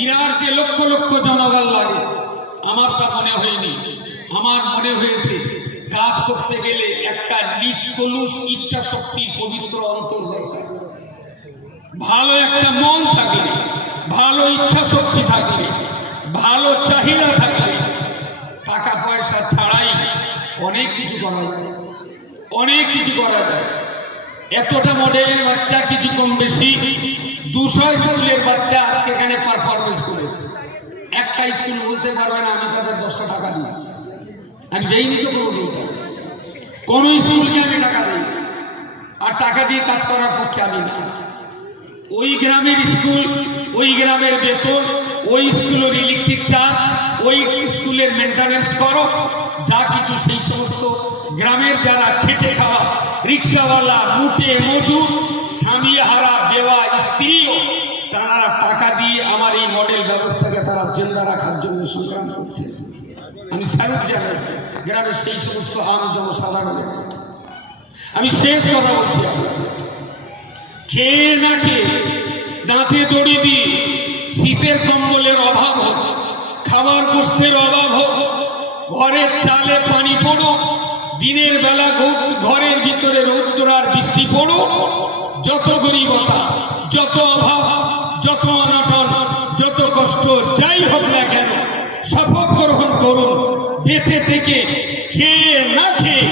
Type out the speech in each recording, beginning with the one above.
বিরাট যে লক্ষ লক্ষ জনগণ লাগে, আমার তা মনে হয়নি। আমার মনে হয়েছে কাজ করতে গেলে একটা নিষ্কলুষ ইচ্ছা শক্তির পবিত্র অন্তর দরকার। ভালো একটা মন থাকলে, ভালো ইচ্ছা শক্তি থাকলে, ভালো চাহিদা থাকলে টাকা পয়সা ছাড়াই অনেক কিছু করা যায়, অনেক কিছু করা যায়। এতটা মডেলের বাচ্চা কিছু কম বেশি 200 স্কুলের বাচ্চা আজকে এখানে পারফরমেন্স করেছে। একটা স্কুল বলতে পারবে না আমি তাদের 10টা টাকা দিয়েছি। আমি দেইনি তো কোনোদিন, কোন স্কুলকে আমি টাকা দিই, আর টাকা দিয়ে কাজ করার পক্ষে আমি না। ওই গ্রামের স্কুল, ওই গ্রামের বেতন, ওই স্কুলের ইলেকট্রিক চার্জ, ওই স্কুলের মেনটেন্যান্স খরচ, যা কিছু সেই সমস্ত গ্রামের যারা খেটে খাওয়া রিক্সাওয়ালা, মুটে মজুর, স্বামী হারা বেওয়া স্ত্রীও তারা টাকা দিয়ে আমার এই মডেল ব্যবস্থাকে তারা জিন্দা রাখার জন্য সংগ্রাম করছে। আমি স্যালুট জানাই গ্রামের সেই সমস্ত আম জনসাধারণের। আমি শেষ কথা বলছি, খেয়ে না খেয়ে দাঁতে দড়ি দিয়ে শীতের কম্বলের অভাব হোক, খাবার গোষ্ঠের অভাব হোক, ঘরের চালে পানি পড়ুক, দিনের বেলা ঘরের ভিতরে রৌদ্র আর বৃষ্টি পড়ুক, যত গরিবতা, যত অভাব, যত অনটন, যত কষ্ট যাই হোক না কেন শপথ গ্রহণ করুন, বেঁচে থেকে খেয়ে না খেয়ে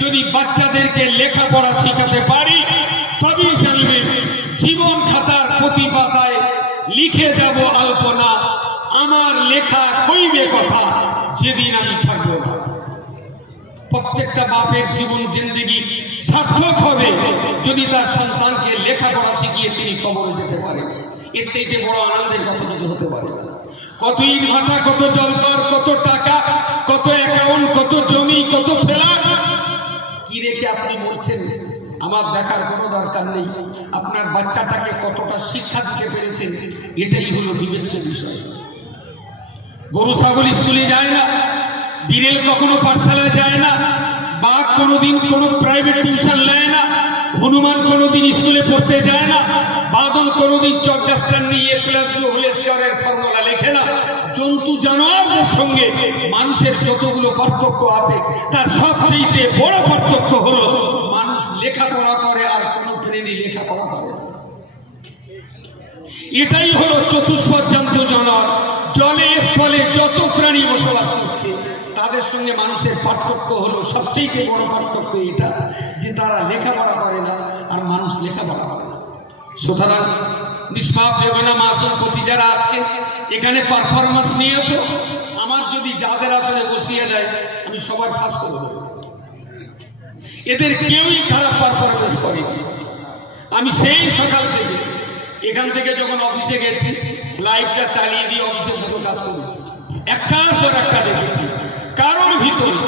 যদি বাচ্চাদেরকে লেখাপড়া শেখাতে পারি তবেই জানবেন জীবন খাতার প্রতি পাতায় লিখে যাব আলপনা, আমার লেখা কইবে কথা যেদিন আমি থাকবো না। প্রত্যেকটা বাপের জীবন জিন্দেগি সার্থক হবে যদি তার সন্তানকে লেখাপড়া শিখিয়ে তিনি কবরে যেতে পারেন। এর চাইতে বড় আনন্দের কাছে কিছু হতে পারে না। কত ইট ভাটা, কত জলকর, কত টাকা, কত অ্যাকাউন্ট, কত জমি, কত ফ্ল্যাট কি রেখে আপনি মরছেন আমার দেখার কোনো দরকার নেই। আপনার বাচ্চাটাকে কতটা শিক্ষা দিতে পেরেছেন এটাই হলো বিবেচ্য বিষয়। গরু ছাগল স্কুলে যায় না, বিড়েল কখনো পাঠশালায় যায় না, বাঘ কোনোদিন কোনো প্রাইভেট টিউশন নেয় না, হনুমান কোনোদিন স্কুলে পড়তে যায় না, বাদল কোনোদিন চক ডাস্টার নিয়ে +2 হোল স্কয়ারের ফর্মুলা লেখে না। জন্তু জানোয়ারদের সঙ্গে মানুষের যতগুলো পার্থক্য আছে তার সবচেয়ে বড় পার্থক্য হলো মানুষ লেখাপড়া করে আর কোনো প্রাণী লেখাপড়া করে না। এটাই হলো চতুষ্পদ জানোয়ার। জলে স্থলে যত প্রাণী বসবাস করছে তাদের সঙ্গে মানুষের পার্থক্য হলো, সবচেয়ে বড় পার্থক্য এটা যে তারা লেখাপড়া করে না আর মানুষ লেখাপড়া করে না। সুতরাং নিষ্পাপ বেগুনা মাসুম কচি যারা আজকে এখানে পারফরমেন্স নিয়েছো, আমার যদি জাজের আসলে বসিয়ে যায় আমি সবার ফাঁস করে দেবো। এদের কেউই খারাপ পারফরমেন্স করেনি। আমি সেই সকাল থেকে এখান থেকে যখন অফিসে গেছি লাইটটা চালিয়ে দিয়ে অফিসের মতো কাজ করেছি, একটার পর একটা দেখেছি কারোর ভিতরে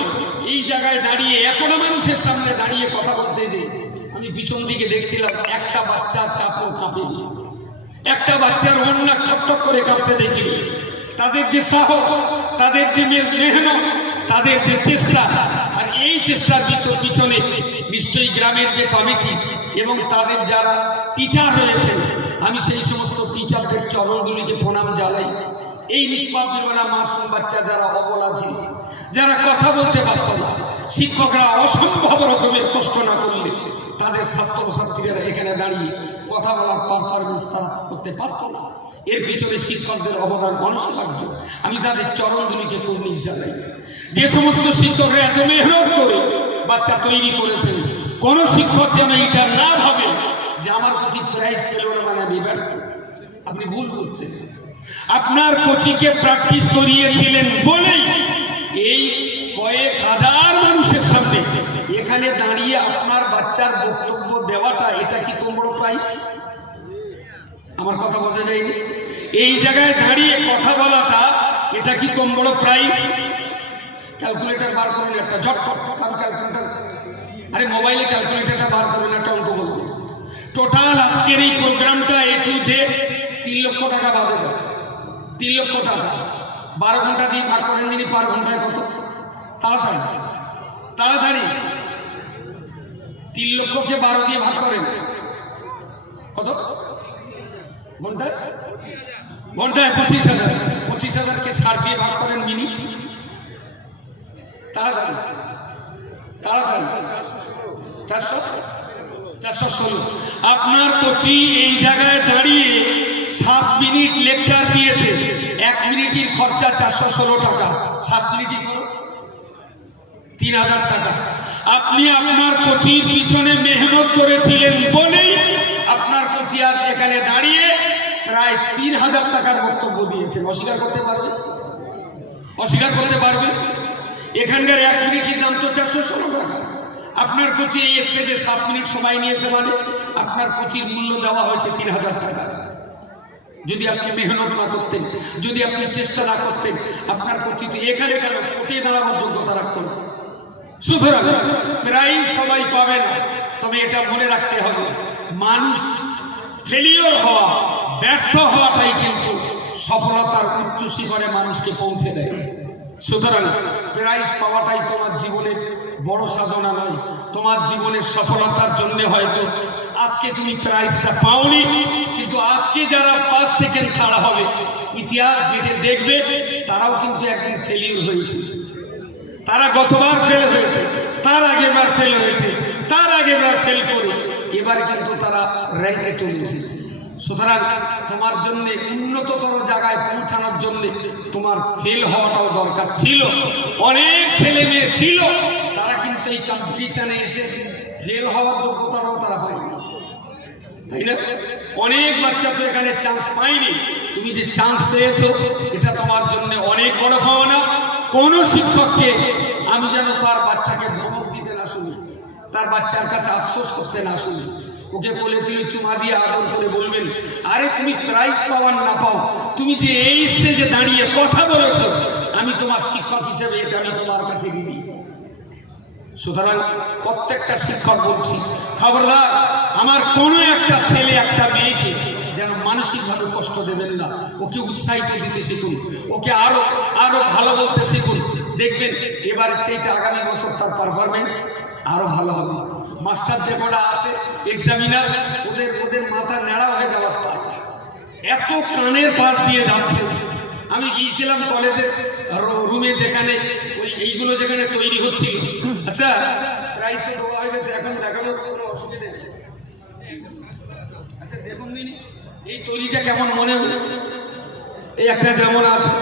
এই জায়গায় দাঁড়িয়ে এতটা মানুষের সামনে দাঁড়িয়ে কথা বলতে যে আমি পিছন দিকে দেখছিলাম একটা বাচ্চার কাপড় কাঁপেনি, একটা বাচ্চার অন্য ঠকঠক করে কাঁপতে দেখিনি। তাদের যে সাহস, তাদের যে মেহনত, তাদের যে চেষ্টা, আর এই চেষ্টার পিছনে নিশ্চয়ই গ্রামের যে কমিটি এবং তাদের যারা টিচার রয়েছেন, আমি সেই সমস্ত টিচারদের চরণগুলিকে প্রণাম জানাই। এই নিষ্পাপ বেগুনা মাসুম বাচ্চা যারা অবলা ছিল, যারা কথা বলতে পারত না, শিক্ষকরা অসম্ভব রকমের কষ্ট না করলে তাদের ছাত্রছাত্রীরা এখানে দাঁড়িয়ে কথা বলার পারফরমেন্স তারা করতে পারত না। এর পিছনে শিক্ষকদের অবদান অনস্বীকার্য। আমি তাদের চরণগুলিকে কুর্নিশ জানাই। যে সমস্ত শিক্ষকরা এত মেহনত করে বাচ্চা তৈরি করেছেন, কোন শিক্ষক যেন এটা না ভাবে যে আমার কোচি প্রাইজ পেল না মানে আমি ব্যর্থ। আপনি ভুল করছেন। আপনার কোচিকে প্র্যাকটিস করিয়েছিলেন বলেই এই কয়েক হাজার মানুষের সামনে এখানে দাঁড়িয়ে আপনার বাচ্চার বক্তব্য দেওয়াটা এটা কি কম বড় প্রাইজ? আমার কথা বোঝা যায়নি? এই জায়গায় দাঁড়িয়ে কথা বলাটা এটা কি কম বড় প্রাইজ? ক্যালকুলেটর বার করুন একটা, ঝটফট ক্যালকুলেটর, আরে মোবাইলে ক্যালকুলেটরটা বার করুন একটা অঙ্ক বলুন। টোটাল আজকের এই প্রোগ্রামটা A to Z 3 লক্ষ টাকা বাজেট আছে। 3 লক্ষ টাকা 12 ঘন্টা দিয়ে ভাগ করেন দিনই পার ঘন্টায় কত? তাড়াতাড়ি তাড়াতাড়ি 3 লক্ষকে 12 দিয়ে ভাগ করেন কত ঘন্টায়? ঘন্টায় 25,000। 25,000কে 60 দিয়ে ভাগ করেন মিনিট। তাড়াতাড়ি তাড়াতাড়ি 416। আপনার কোচি এই জায়গায় দাঁড়িয়ে 7 মিনিট লেকচার দিয়েছে। 1 মিনিটের খরচা 416 টাকা, 7 মিনিটের 3000 টাকা। আপনি আপনার কোচির পিছনে মেহনত করেছিলেন বলেই আপনার কোচি আজ এখানে দাঁড়িয়ে প্রায় 3000 টাকার বক্তব্য দিয়েছেন। অস্বীকার করতে পারবে? অস্বীকার করতে পারবে? এখানকার 1 মিনিটের দাম তো 416 টাকা। আপনার কোচি এই স্টেজে 7 মিনিট সময় নিয়েছে, মানে আপনার কোচির মূল্য দেওয়া হয়েছে 3000 টাকা। যদি আপনি মেহনত না করতেন, যদি আপনি চেষ্টা না করতেন, আপনার কোচি তো এখানে কেন কোটে দাঁড়াবার যোগ্যতা রাখত না। সুতরাং প্রায় সবাই পাবে না, তবে এটা মনে রাখতে হবে, মানুষ ফেলিওর হওয়া, ব্যর্থ হওয়াটাই কিন্তু সফলতার উচ্চ শিখরে মানুষকে পৌঁছে দেয়। সুতরাং প্রাইজ পাওয়াটাই তোমার জীবনের বড় সাধনা নয়। তোমার জীবনের সফলতার জন্য হয়তো আজকে তুমি প্রাইজটা পাওনি, কিন্তু আজকে যারা ফার্স্ট সেকেন্ড থার্ড হবে, ইতিহাস ঘেটে দেখবে তারাও কিন্তু একদিন ফেলিওর হয়েছে। তারা গতবার ফেল হয়েছে, তার আগেরবার ফেল হয়েছে, তার আগেরবার ফেল করে এবার কিন্তু তারা র্যাঙ্কে চলে এসেছে। সুতরাং তোমার জন্য উন্নততর জায়গায় পৌঁছানোর জন্য তোমার ফেল হওয়াটাও দরকার ছিল। অনেক ছেলে মেয়ে ছিল তারা কিন্তু এই কম্পিটিশনে এসে ফেল হওয়ার যোগ্যতাটাও তারা পায়নি, তাই না? অনেক বাচ্চা তো এখানে চান্স পায়নি। তুমি যে চান্স পেয়েছো এটা তোমার জন্য অনেক বড় পাওনা। কোন শিক্ষককে আমি যেন তার বাচ্চাকে ধমক দিতে না শুনি, তার বাচ্চার কাছে আফসোস করতে না শুনি। ওকে কোলে তুলে চুমা দিয়ে আদর করে বলবেন, আরে তুমি প্রাইজ পাওয়ার না পাও, তুমি যে এই স্টেজে দাঁড়িয়ে কথা বলেছো, আমি তোমার শিক্ষক হিসেবে এটা আমি তোমার কাছে ঋণী। সুতরাং প্রত্যেকটা শিক্ষক বলছি, খবরদার আমার কোনো একটা ছেলে একটা মেয়েকে যেন মানসিকভাবে কষ্ট দেবেন না। ওকে উৎসাহিত দিতে শিখুন, ওকে আরো আরো ভালো বলতে শিখুন। দেখবেন এবারের চাইতে আগামী বছর তার পারফরমেন্স আরো ভালো হবে। মাস্টার যে কটা আছে এক্সামিনার, ওদের মাথা নেড়া হয়ে যাওয়ার তার এত কানের পাশ দিয়ে যাচ্ছে। আমি গিয়েছিলাম কলেজের রুমে, যেখানে ওই এইগুলো যেখানে তৈরি হচ্ছিল। আচ্ছা, প্রাইস তো দেওয়া হয়ে গেছে, এখন দেখানোর কোনো অসুবিধা নেই। আচ্ছা দেখুন দিন এই তৈরিটা কেমন মনে হয়েছে। এই একটা জামা আছে,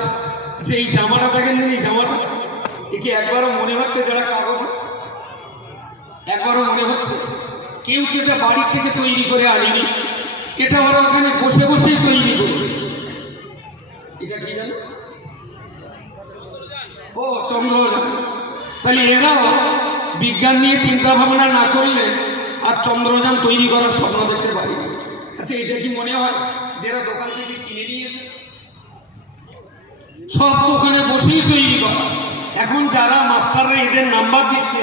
আচ্ছা এই জামাটা দেখেন দিন, এই জামাটা একে একবারও মনে হচ্ছে যারা কাগজ, একবারও মনে হচ্ছে কেউ কি এটা বাড়ির থেকে তৈরি করে আনেনি, এটা ওরা ওখানে বসে বসেই তৈরি করেছে। এটা কি জানো? ও চন্দ্রযান। তাহলে এরাও বিজ্ঞান নিয়ে চিন্তা ভাবনা না করলে আর চন্দ্রযান তৈরি করার স্বপ্ন দেখতে পারি। আচ্ছা এটা কি মনে হয় যে এরা দোকান থেকে কিনে নিয়ে এসেছে? সব দোকানে বসেই তৈরি করা। এখন যারা মাস্টাররা এদের নাম্বার দিচ্ছে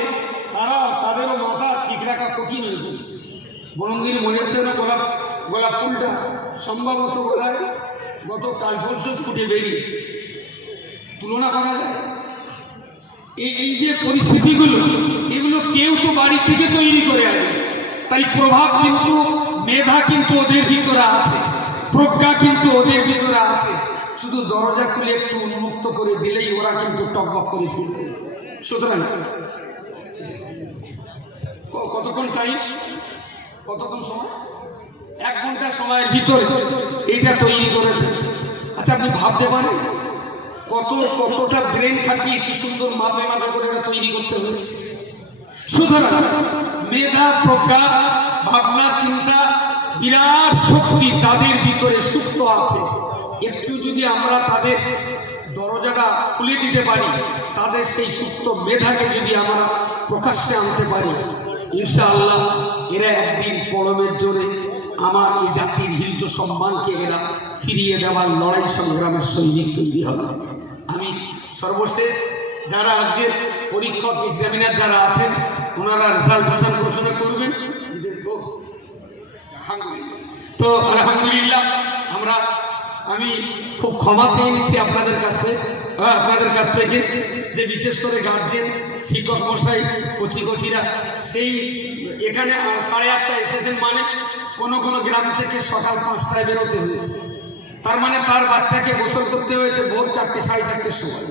তাদেরও মাথা ঠিক রাখা কঠিন হয়ে পড়ছে। বনঙ্গিনী মনে হচ্ছে না গোলাপ ফুলটা সম্ভবত বোধহয় গত কাল পরশু ফুটে বেরিয়েছে, তুলনা করা যায়। এই যে পরিস্থিতিগুলো, এগুলো কেউ তো বাড়ি থেকে তৈরি করে আনে। তাই প্রভাব কিন্তু, মেধা কিন্তু ওদের ভিতরে আছে, প্রজ্ঞা কিন্তু ওদের ভিতরে আছে। শুধু দরজা খুলে একটু উন্মুক্ত করে দিলেই ওরা কিন্তু টকবক করে ফিরবে। সুতরাং কতক্ষণ টাইম, কতক্ষণ সময়? 1 ঘন্টা সময়ের ভিতরে এটা তৈরি করেছে। আচ্ছা আপনি ভাবতে পারেন কতটা ব্রেন খাটিয়ে কি সুন্দর মাপে মাপে করে এটা তৈরি করতে হয়েছে। সুতরাং মেধা, প্রজ্ঞা, ভাবনা, চিন্তা, বিরাট শক্তি তাদের ভিতরে সুপ্ত আছে। একটু যদি আমরা তাদের দরজাটা খুলে দিতে পারি, তাদের সেই সুপ্ত মেধাকে যদি আমরা প্রকাশ্যে আনতে পারি, ইনশাআল্লাহ এরা একদিন কলমের জোরে আমার এই জাতির হিন্দু সম্মানকে এরা ফিরিয়ে দেওয়ার লড়াই সংগ্রামের সৈনিক তৈরি হবে। আমি সর্বশেষ যারা আজকের পরীক্ষক এক্সামিনার যারা আছেন, ওনারা রেজাল্ট ঘোষণা করবেন। তো আলহামদুলিল্লাহ আমি খুব ক্ষমা চেয়ে নিচ্ছি আপনাদের কাছ থেকে যে বিশেষ করে গার্জেন, শিক্ষক মশাই, কচিরা সেই এখানে 8:30 এসেছেন, মানে কোনো গ্রাম থেকে সকাল 5টায় বেরোতে হয়েছে। তার মানে তার বাচ্চাকে গোসল করতে হয়েছে ভোর 4টে 4:30-র সময়,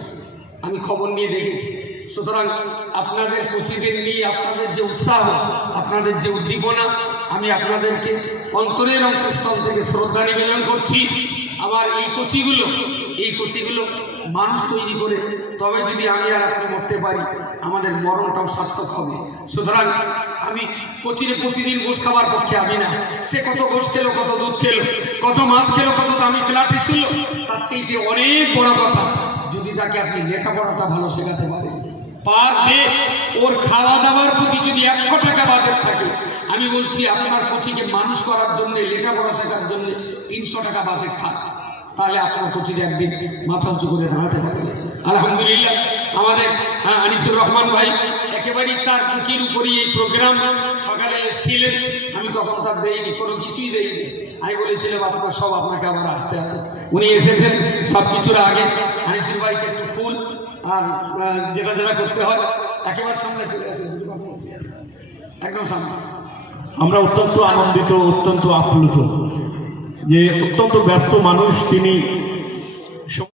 আমি খবর নিয়ে দেখেছি। সুতরাং আপনাদের কোচিদের নিয়ে আপনাদের যে উৎসাহ, আপনাদের যে উদ্দীপনা, আমি আপনাদেরকে অন্তরের অন্তঃস্থল থেকে শ্রদ্ধা নিবেদন করছি। আমার এই কোচিগুলো মানুষ তৈরি করে, তবে যদি আমি আর আপনি মরতে পারি, আমাদের মরণটাও সার্থক হবে। সুতরাং আমি কোচিরে প্রতিদিন গোশ খাবার পক্ষে আমি না। সে কত গোশ খেলো, কত দুধ খেলো, কত মাছ খেলো, কত দামি ফ্ল্যাটে ছিল, তার চাইতে অনেক বড় কথা যদি তাকে আপনি লেখাপড়াটা ভালো শেখাতে পারেন। পার ডে ওর খাওয়া দাওয়ার প্রতি যদি 100 টাকা বাজেট থাকে, আমি বলছি আপনার কোচিকে মানুষ করার জন্য, লেখাপড়া শেখার জন্য 300 টাকা বাজেট থাকে, তাহলে আপনার কোচিটা একদিন মাথা উঁচু করে দাঁড়াতে পারবে। আলহামদুলিল্লাহ আমাদের আনিসুর রহমান ভাই একেবারেই তার বুকের উপরই এই প্রোগ্রাম। সকালে এসেছিলেন, আমি তখন তার দেইনি, কোনো কিছুই দেইনি। আমি বলেছিলাম আপনার সব আপনাকে আবার আসতে হবে। উনি এসেছেন সব কিছুর আগে। আনিসুর ভাইকে একটু ফুল আর যেটা যেটা করতে হয় একেবারে সামনে চলে আসেন, একদম সামনে। আমরা অত্যন্ত আনন্দিত, অত্যন্ত আপ্লুত যে অত্যন্ত ব্যস্ত মানুষ তিনি